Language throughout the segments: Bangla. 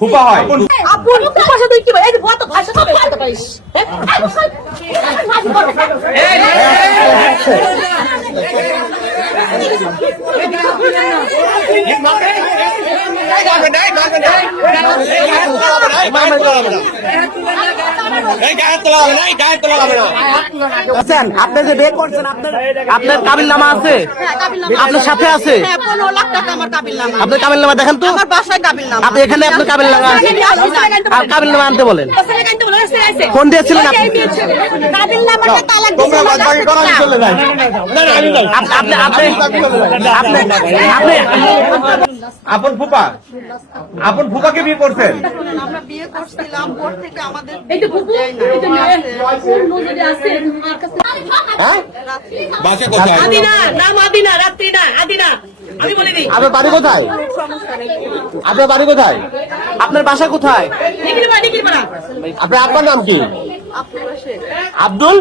ফুপা হয় আপন ভাষা সাথে কি বল এই যে তো ভাষা তো বলতে পারিস আছেন আপনি যে বিয়ে করছেন আপনার আপনার কাবিল নামা আছে আপনার সাথে আছে? হ্যাঁ আমার কাবিল নামা আপনার কাবিল নামা দেখেন তো। আপনি এখানে আপনার কাবিল নামা আছে আর কাবিল নামা আনতে বলেন। ফোন দিয়েছিলেন আপনি। আপনি আপনি আপনি আপনি আপন ফুপা আপন ফুপাকে বিয়ে করছেন। বিয়ে করছিলাম পর থেকে আমাদের এই তো এই তো কোন মজুরি আছে তোমার কাছে বাসা কোথায়? আদিনা নাম আদিনা রাত্রি না আদিনা। আমি বলে দিই আপনার বাড়ি কোথায়? আপনার বাড়ি কোথায়? আপনার বাসা কোথায়? আপনার আপনার নাম কি? আব্দুল?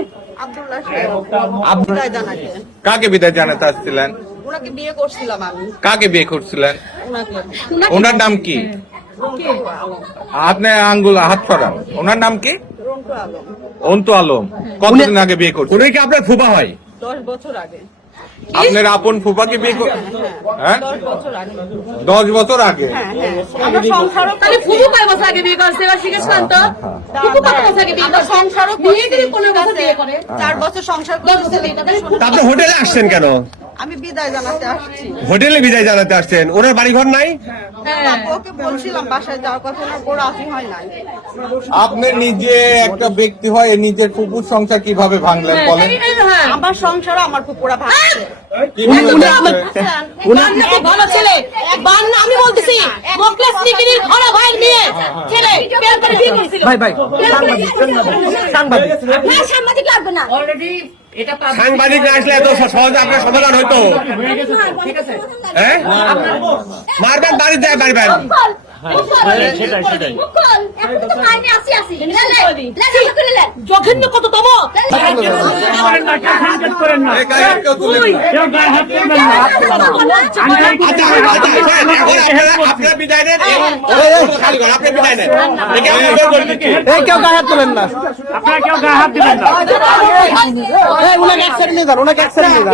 কাকে বিদায় জানাতে আসছিলেন? বিয়ে কাকে বিয়ে করছিলেন? ওনার নাম কি? আপনি আঙ্গুল হাত সরান ওনার নাম কি? অন্তু আলম। কতদিন আগে বিয়ে করছেন? উনি কি আপনার ফুপা হয়? দশ বছর আগে। আপনার আপন ফুপাকে বিয়ে হ্যাঁ দশ বছর আগে। দশ বছর আগে? আমার সংসারও তাহলে ফুপু কয় বছর আগে বিয়ে করছে? এবার জিজ্ঞেস করেন তো ফুপু কত বছর আগে বিয়ে আমার করছে? সংসারও বিয়ে করে পনেরো বছর বিয়ে করে চার বছর সংসার দশ বছর বিয়ে করে। তা আপনি হোটেলে আসছেন কেন? আমি বিদায় জানাতে আসছি। হোটেলে বিদায় জানাতে আসছেন। ওনার বাড়ি ঘর নাই? হ্যাঁ। ওকে বলছিলাম বাসায় যাওয়ার কথা ওনার বড় রাজি হয় নাই। আপনি নিজে একটা ব্যক্তি হয় নিজের ফুপুর সংসার কীভাবে ভাঙলেন বলেন? হ্যাঁ। আমার সংসারও আমার পুকুরা ভাঙছে। ভালো ছেলে। আমি বলতেছি ঘরে ভাই নিয়ে ভাই ভাই সাংবাদিক না সাংবাদিক লাগবে না। সাংবাদিক না আসলে এত সহজে আপনার সমাধান হইতো। হ্যাঁ মারবেন বাড়ি দেয় মারবেন। সেটাই সেটাই। জঘন্য কত তম এই গায়ে কেউ। আচ্ছা, আচ্ছা, গায়ে হাত তোলেন না আপনারা কেউ গায়ে হাত দিবেন না এই এক নিয়ে যান ওনাকে এক নিয়ে যান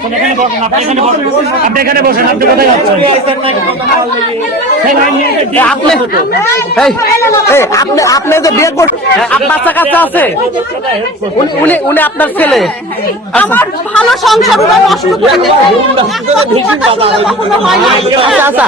দাঁড়ান, এখানে বসেন, আপনি এখানে বসেন। আপনি এখানে বসেন আপনি কোথায় যাচ্ছেন? আপনি আপনি যে বিয়ে করছেন বাচ্চা কাচ্চা আছে? উনি উনি আপনার ছেলে। আমার ভালো সংসার নষ্ট করে দিয়েছে। একটা কথা আমার নাই। আচ্ছা আচ্ছা।